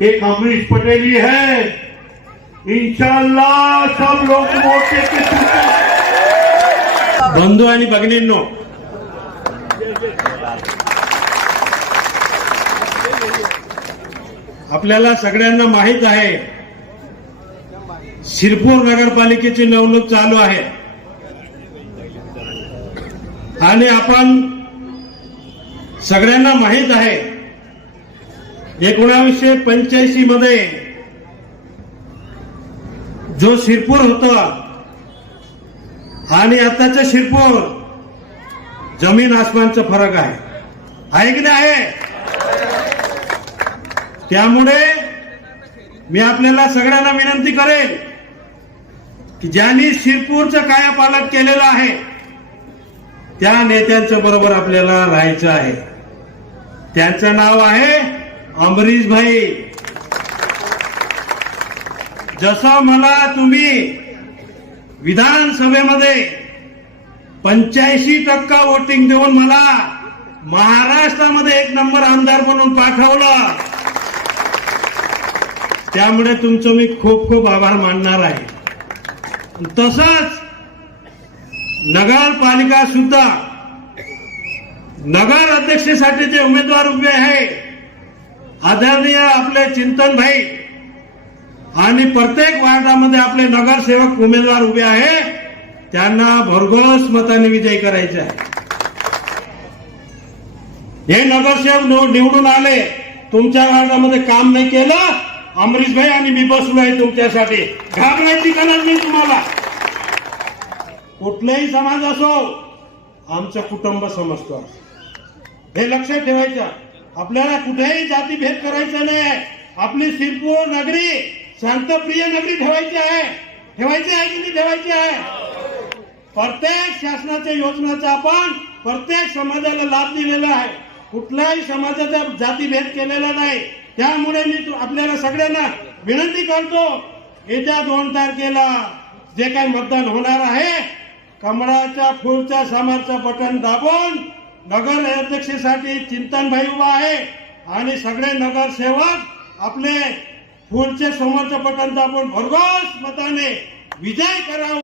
एक अमरीश पटेल ही है। इंशाअल्लाह सब लोग मोर्चे के बंधू आणि भगिनींनो, आपल्याला सगळ्यांना माहित आहे शिरपूर नगरपालिकेची निवडणूक चालू आहे आणि आपण सगळ्यांना माहित आहे 1985 मध्ये जो शिरपूर होता आणि आताचा शिरपूर जमीन आसमानचा फरक आहे की नाही आहे? त्यामुळे मी आपल्याला सगळ्यांना विनंती करेन की ज्यांनी शिरपूरचं कायापालट केलेलं आहे त्या नेत्यांच्या बरोबर आपल्याला राहायचं आहे। त्यांचं नाव आहे अमरीश भाई। जसं मला तुम्ही विधानसभेमध्ये 85% वोटिंग देऊन मला महाराष्ट्रामध्ये 1 नंबर आमदार म्हणून पाठवलं, त्यामुळे तुमचं मी खूप खूप आभार मानणार आहे। तसंच नगरपालिका सुद्धा नगर अध्यक्षासाठी जे उमेदवार उभे आहे आदरणीय आपले चिंतन भाई आणि प्रत्येक वार्डामध्ये आपले नगरसेवक उमेदवार उभे आहे, त्यांना भरघोस मताने विजयी करायचे आहे। हे नगरसेवक निवडून आले, तुमच्या वार्डामध्ये काम नाही केलं, अमरीश भाई आणि मी बसलो आहे तुमच्यासाठी, घाबरायची गरज नाही तुम्हाला। कुठलाही समाज असो आमचं कुटुंब समजतो, हे लक्षात ठेवायचं। आपल्याला कुठेही जातीभेद करायचा नाही आहे। आपली शिरपूर नगरी शांतप्रिय नगरी ठेवायची आहे की नाही ठेवायची आहे? प्रत्येक शासनाच्या योजनांचा आपण प्रत्येक समाजाला लाभ दिलेला आहे, कुठल्याही समाजाचा जातीभेद केलेला नाही। त्यामुळे मी आपल्याला सगळ्यांना विनंती करतो, येत्या 2 तारखेला जे काही मतदान होणार आहे, कमळाच्या फुलच्या समोरचं बटन दाबून नगर अध्यक्षासाठी चिंतनभाई उभा आहे आणि सगळे नगरसेवक आपले फुलचे समोरचं बटन दाबून भरघोस मताने विजय करा।